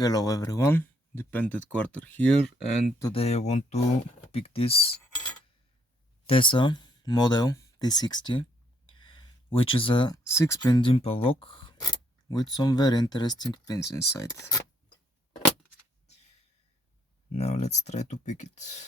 Hello everyone, Dependent Quarter here, and today I want to pick this TESA model T60, which is a 6-pin Dimple lock with some very interesting pins inside. Now let's try to pick it.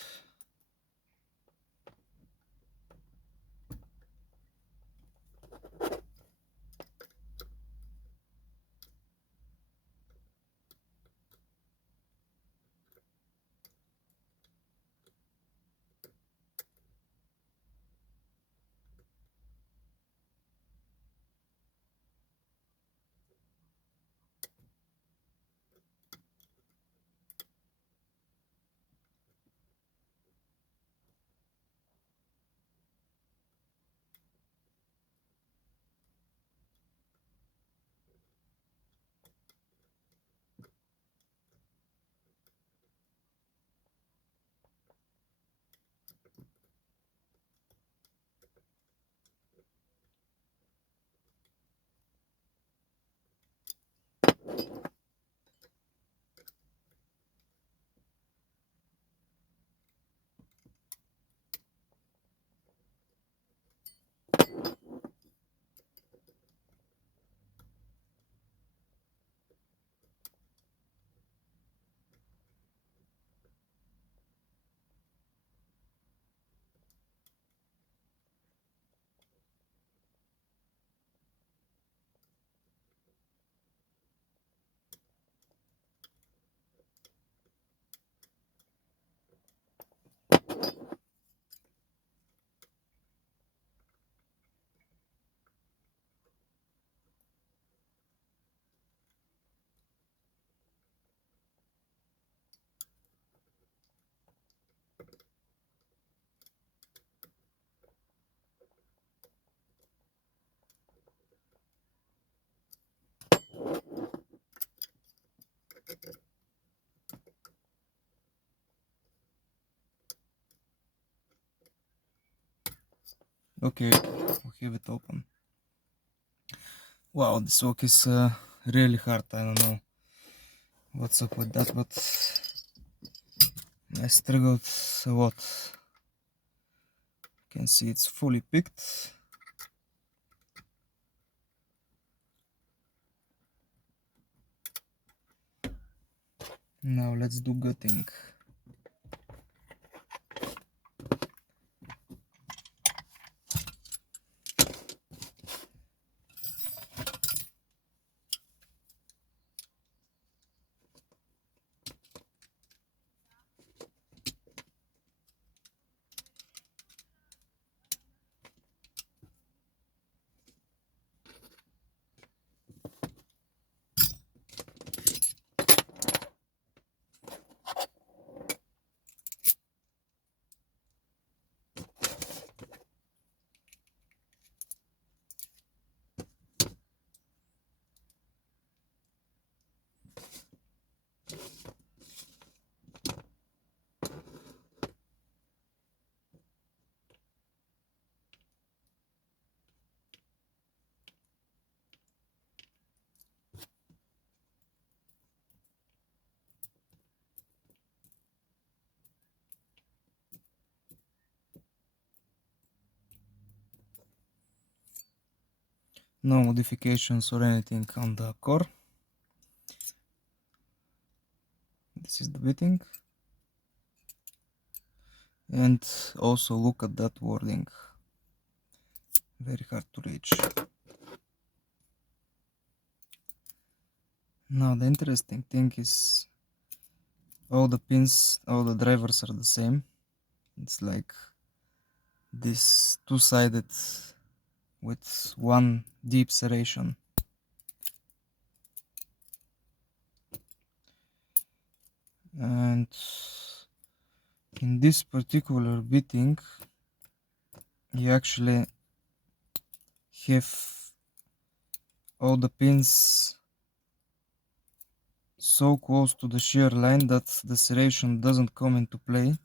Okay, we have it open. Wow, this lock is really hard. I don't know what's up with that, but I struggled a lot. You can see it's fully picked. Now let's do gutting. No modifications or anything on the core. This is the bitting. And also look at that wording. Very hard to reach. Now the interesting thing is all the pins, all the drivers are the same. It's like this two-sided with one deep serration. And in this particular bitting you actually have all the pins so close to the shear line that the serration doesn't come into play.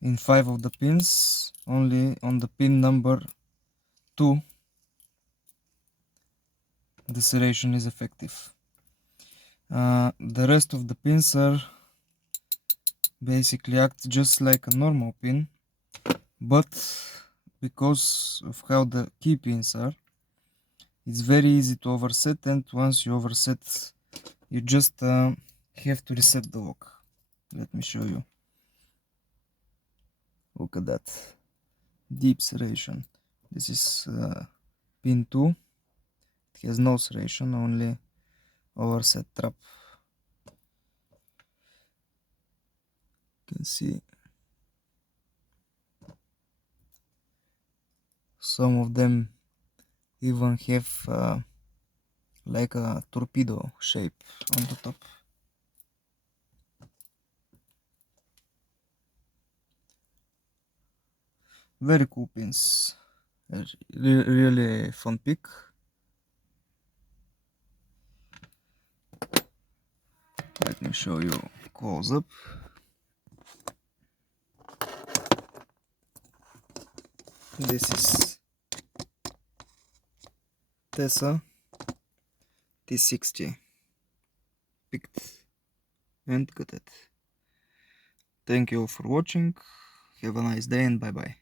In 5 of the pins, only on the pin number 2 the serration is effective. The rest of the pins are basically act just like a normal pin, but because of how the key pins are, it's very easy to overset, and once you overset, you just have to reset the lock. Let me show you. Look at that. Deep serration. This is pin 2. It has no serration, only overset trap. You can see some of them even have like a torpedo shape on the top. Very cool pins. Really fun pick. Let me show you close up. This is TESA T60 picked and cut it. Thank you for watching. Have a nice day and bye bye.